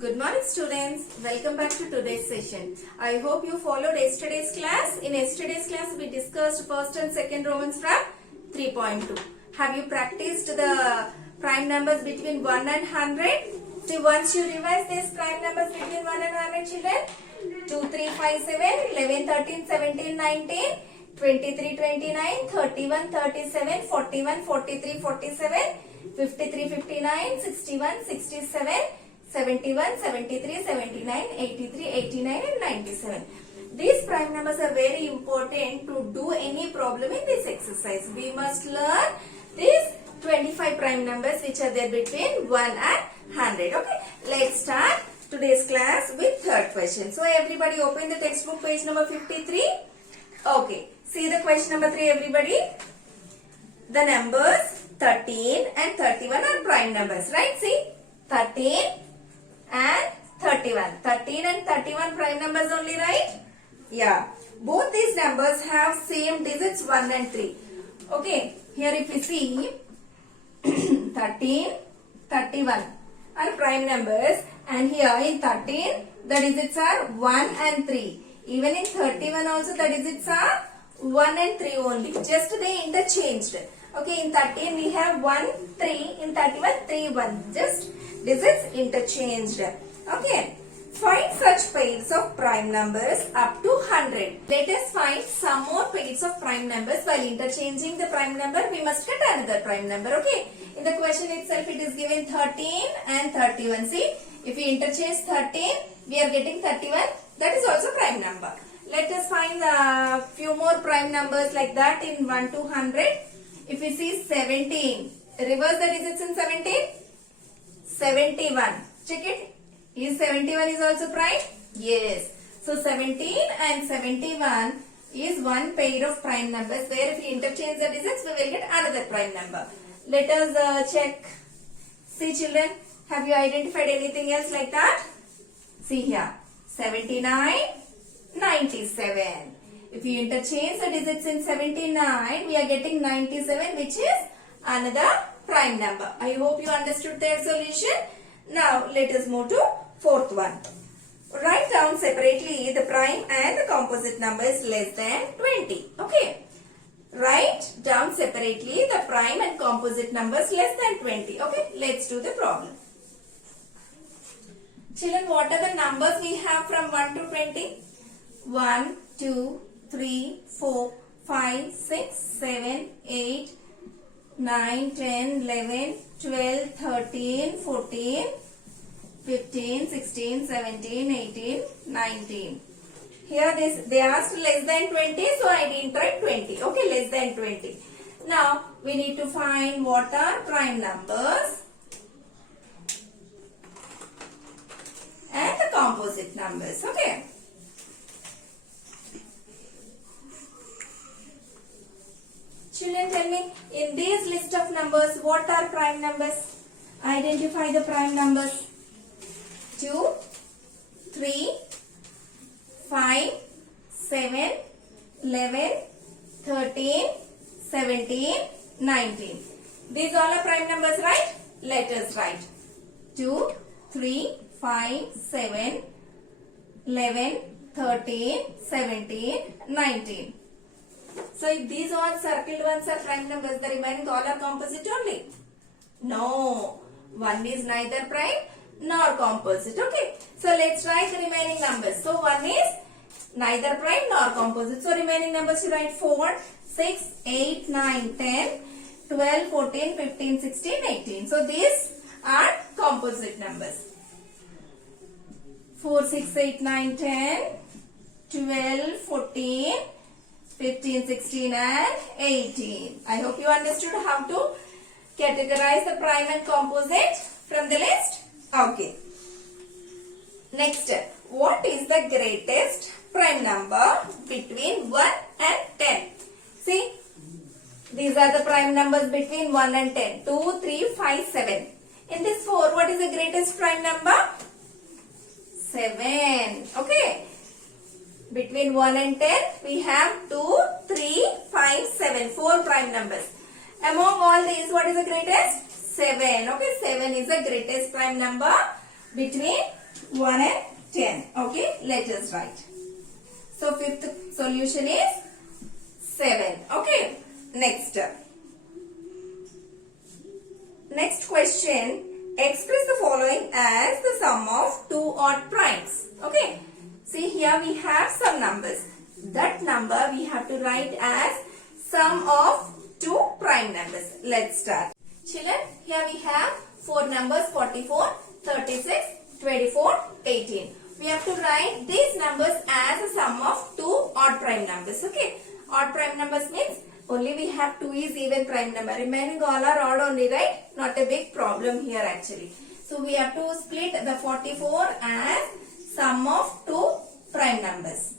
Good morning students. Welcome back to today's session. I hope you followed yesterday's class. In yesterday's class we discussed first and second Romans from 3.2. Have you practiced the prime numbers between 1 and 100? So once you revise these prime numbers between 1 and 100 children, 2, 3, 5, 7, 11, 13, 17, 19, 23, 29, 31, 37, 41, 43, 47, 53, 59, 61, 67, 71, 73, 79, 83, 89 and 97. These prime numbers are very important to do any problem in this exercise. We must learn these 25 prime numbers which are there between 1 and 100. Okay, let's start today's class with third question. So everybody open the textbook page number 53. Okay, see the question number 3 everybody. The numbers 13 and 31 are prime numbers, right? See, 13 and 31. 13 and 31 prime numbers only, right? Yeah. Both these numbers have same digits 1 and 3. Okay. Here if we see 13, 31 are prime numbers, and here in 13 the digits are 1 and 3. Even in 31 also the digits are 1 and 3 only. Just they interchanged. Okay, in 13 we have 1, 3. In 31, 3, 1. Just digits interchanged. Okay. Find such pairs of prime numbers up to 100. Let us find some more pairs of prime numbers. While interchanging the prime number, we must get another prime number. Okay. In the question itself, it is given 13 and 31. See, if we interchange 13, we are getting 31. That is also prime number. Let us find a few more prime numbers like that in 1 to 100. If we see 17, reverse the digits in 17. 71. Check it. Is 71 is also prime? Yes. So 17 and 71 is one pair of prime numbers where if we interchange the digits, we will get another prime number. Let us check. See children, have you identified anything else like that? See here. 79, 97. If we interchange the digits in 79, we are getting 97, which is another prime number. I hope you understood their solution. Now let us move to fourth one. Write down separately the prime and the composite numbers less than 20. Okay. Write down separately the prime and composite numbers less than 20. Okay. Let's do the problem. Children, what are the numbers we have from 1 to 20? 1, 2, 3, 4, 5, 6, 7, 8, 9, 10, 11, 12, 13, 14, 15, 16, 17, 18, 19. Here they asked less than 20, so I didn't write 20. Okay, less than 20. Now, we need to find what are prime numbers and the composite numbers. Okay. Children, tell me, in this list of numbers, what are prime numbers? Identify the prime numbers. 2, 3, 5, 7, 11, 13, 17, 19. These all are prime numbers, right? Let us write. 2, 3, 5, 7, 11, 13, 17, 19. So if these all circled ones are prime numbers, the remaining all are composite only. No, one is neither prime nor composite. Okay, so let's write the remaining numbers. So one is neither prime nor composite. So remaining numbers you write 4, 6, 8, 9, 10, 12, 14, 15, 16, 18. So these are composite numbers. 4, 6, 8, 9, 10, 12, 14, 15, 16 and 18. I hope you understood how to categorize the prime and composite from the list. Okay. Next, what is the greatest prime number between 1 and 10? See, these are the prime numbers between 1 and 10. 2, 3, 5, 7. In this 4, what is the greatest prime number? 7. Okay. Between 1 and 10, we have 2, 3, 5, 7. 4 prime numbers. Among all these, what is the greatest? 7. Okay, 7 is the greatest prime number between 1 and 10. Okay, let us write. So fifth solution is 7. Okay, next. Next question. Express the following as the sum of two odd primes. Okay, see here we have some numbers. That number we have to write as sum of two prime numbers. Let's start. Children, here we have four numbers 44, 36, 24, 18. We have to write these numbers as a sum of two odd prime numbers. Okay, odd prime numbers means only we have two is even prime number. Remaining all are odd only, right? Not a big problem here actually. So we have to split the 44 as sum of two prime numbers.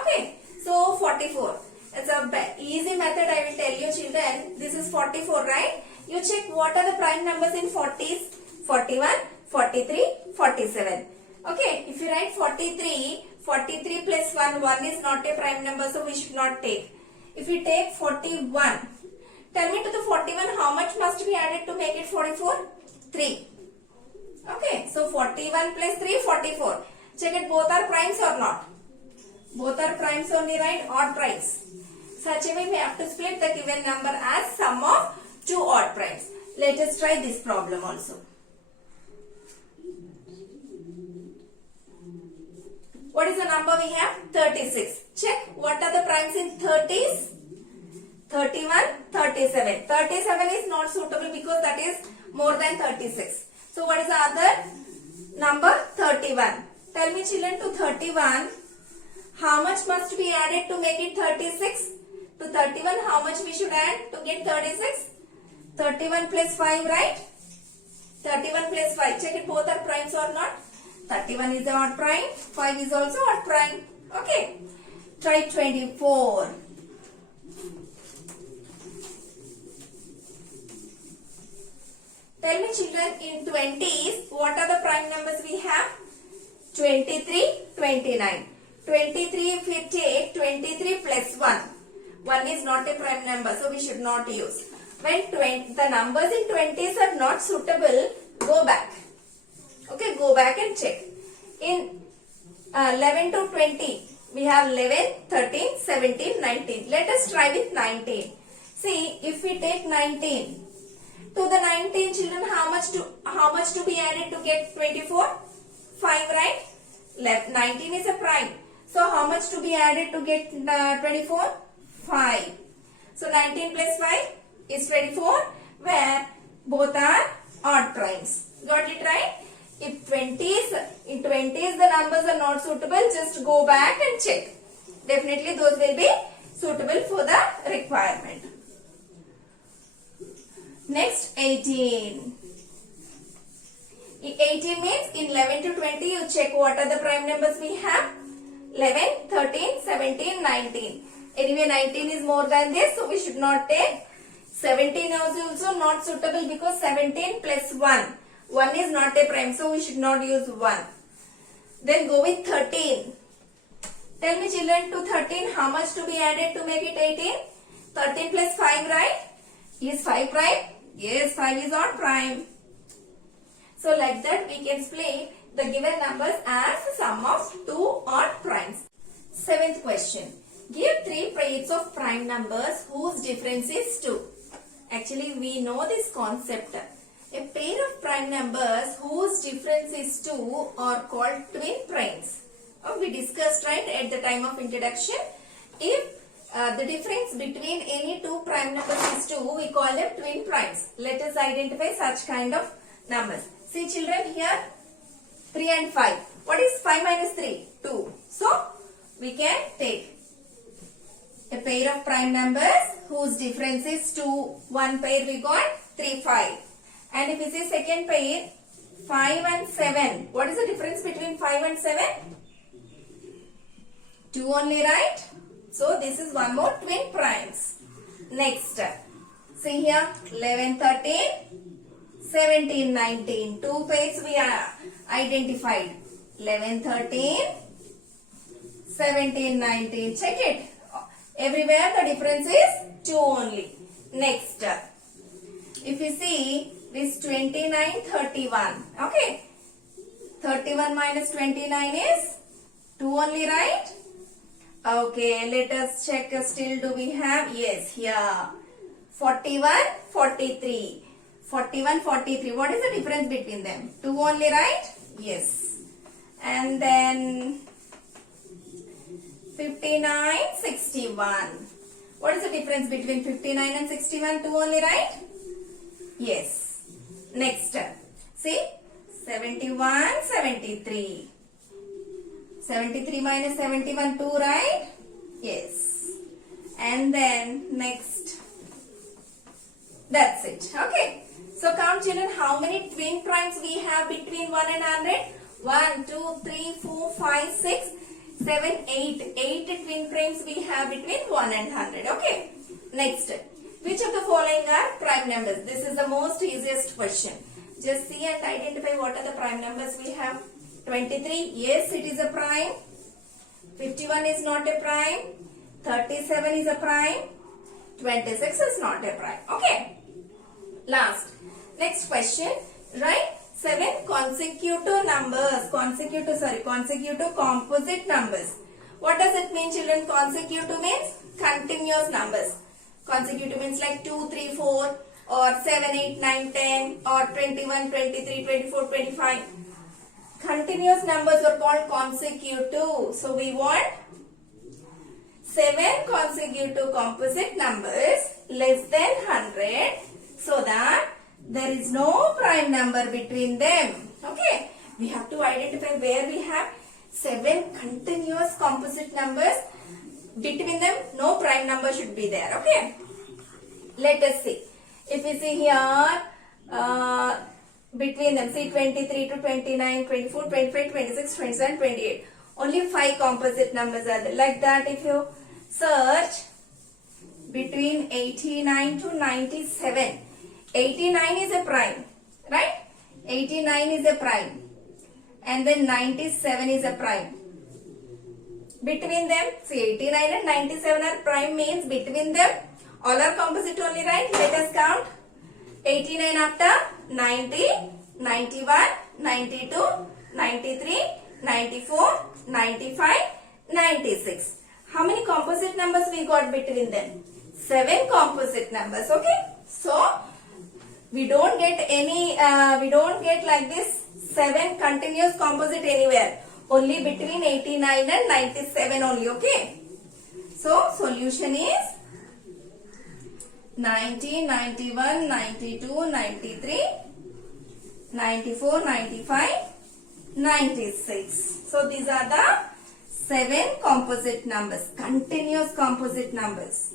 Okay, so 44. It's a easy method I will tell you children. This is 44, right? You check what are the prime numbers in 40s. 41, 43, 47. Okay, if you write 43, 43 plus 1, 1 is not a prime number, so we should not take. If we take 41, tell me to the 41 how much must be added to make it 44? 3. Okay, so 41 plus 3, 44. Check it, both are primes or not? Both are primes only, right? Odd primes. Such a way we have to split the given number as sum of two odd primes. Let us try this problem also. What is the number we have? 36. Check what are the primes in 30s? 31, 37. 37 is not suitable because that is more than 36. So what is the other number? 31. Tell me children, to 31, how much must be added to make it 36? To 31, how much we should add to get 36? 31 plus 5, right? 31 plus 5. Check it, both are primes or not? 31 is the odd prime. 5 is also odd prime. Okay. Try 24. Tell me children, in 20s, what are the prime numbers we have? 23, 29. 23 if we take 23 plus 1. 1 is not a prime number, so we should not use. When the numbers in 20s are not suitable, go back. Okay, go back and check. In 11 to 20, we have 11, 13, 17, 19. Let us try with 19. See, if we take 19, to the 19 children, how much to be added to get 24? 5, right? 19 is a prime. So how much to be added to get 24? 5. So 19 plus 5 is 24, where both are odd primes. Got it right? If in 20s the numbers are not suitable, just go back and check. Definitely those will be suitable for the requirement. Next, 18. 18 means in 11 to 20 you check what are the prime numbers we have. 11, 13, 17, 19. Anyway 19 is more than this, so we should not take. 17 is also not suitable because 17 plus 1. 1 is not a prime, so we should not use 1. Then go with 13. Tell me children, to 13 how much to be added to make it 18? 13 plus 5, right? Is 5 prime? Yes, 5 is odd prime. So like that we can split the given numbers as the sum of two odd primes. Seventh question. Give three pairs of prime numbers whose difference is 2. Actually we know this concept. A pair of prime numbers whose difference is 2 are called twin primes. We discussed right at the time of introduction. If the difference between any two prime numbers is 2, we call them twin primes. Let us identify such kind of numbers. See children, here 3 and 5. What is 5 minus 3? 2. So we can take a pair of prime numbers whose difference is 2. One pair we got 3, 5. And if we say second pair, 5 and 7. What is the difference between 5 and 7? 2 only, right? So this is one more twin primes. Next, see here 11, 13, 17, 19. Two pairs we are identified. 11, 13, 17, 19. Check it. Everywhere the difference is 2 only. Next, if you see this 29, 31. Okay. 31 minus 29 is 2 only, right? Okay, let us check. Still do we have? Yes, here. 41, 43. 41, 43. What is the difference between them? 2 only, right? Yes. And then 59, 61. What is the difference between 59 and 61? 2 only, right? Yes. Next. See? 71, 73. 73 minus 71, 2, right? Yes. And then next. That's it. Okay. So count, children, how many twin primes we have between 1 and 100? 1, 2, 3, 4, 5, 6, 7, 8. 8 twin primes we have between 1 and 100. Okay. Next. Which of the following are prime numbers? This is the most easiest question. Just see and identify what are the prime numbers we have. 23. Yes, it is a prime. 51 is not a prime. 37 is a prime. 26 is not a prime. Okay. Last. Next question. Write 7 consecutive numbers. Consecutive composite numbers. What does it mean, children? Consecutive means continuous numbers. Consecutive means like 2, 3, 4 or 7, 8, 9, 10 or 21, 23, 24, 25. Continuous numbers are called consecutive. So we want 7 consecutive composite numbers less than 100 so that there is no prime number between them. Okay. We have to identify where we have 7 continuous composite numbers. Between them, no prime number should be there. Okay. Let us see. If we see here, between them, see 23 to 29, 24, 25, 26, 27, 28. Only 5 composite numbers are there. Like that, if you search between 89 to 97, 89 is a prime, right? 89 is a prime. And then 97 is a prime. Between them, see 89 and 97 are prime, means between them all are composite only, right? Let us count. 89 after 90, 91, 92, 93, 94, 95, 96. How many composite numbers we got between them? 7 composite numbers. Okay. So we don't get any. We don't get like this 7 continuous composite anywhere. Only between 89 and 97 only. Okay. So solution is 90, 91, 92, 93, 94, 95, 96. So these are the 7 composite numbers, continuous composite numbers.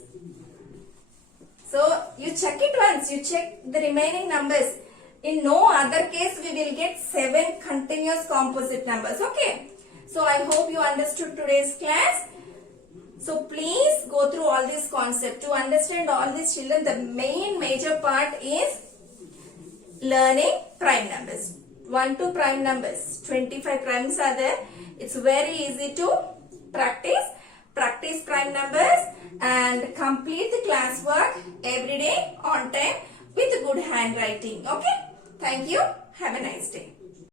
So you check it once, you check the remaining numbers. In no other case we will get 7 continuous composite numbers. Okay. So I hope you understood today's class. So please go through all these concepts. To understand all these, children, the major part is learning prime numbers. 1 to prime numbers. 25 primes are there. It's very easy to practice. Practice prime numbers and complete the classwork every day on time with good handwriting. Okay. Thank you. Have a nice day.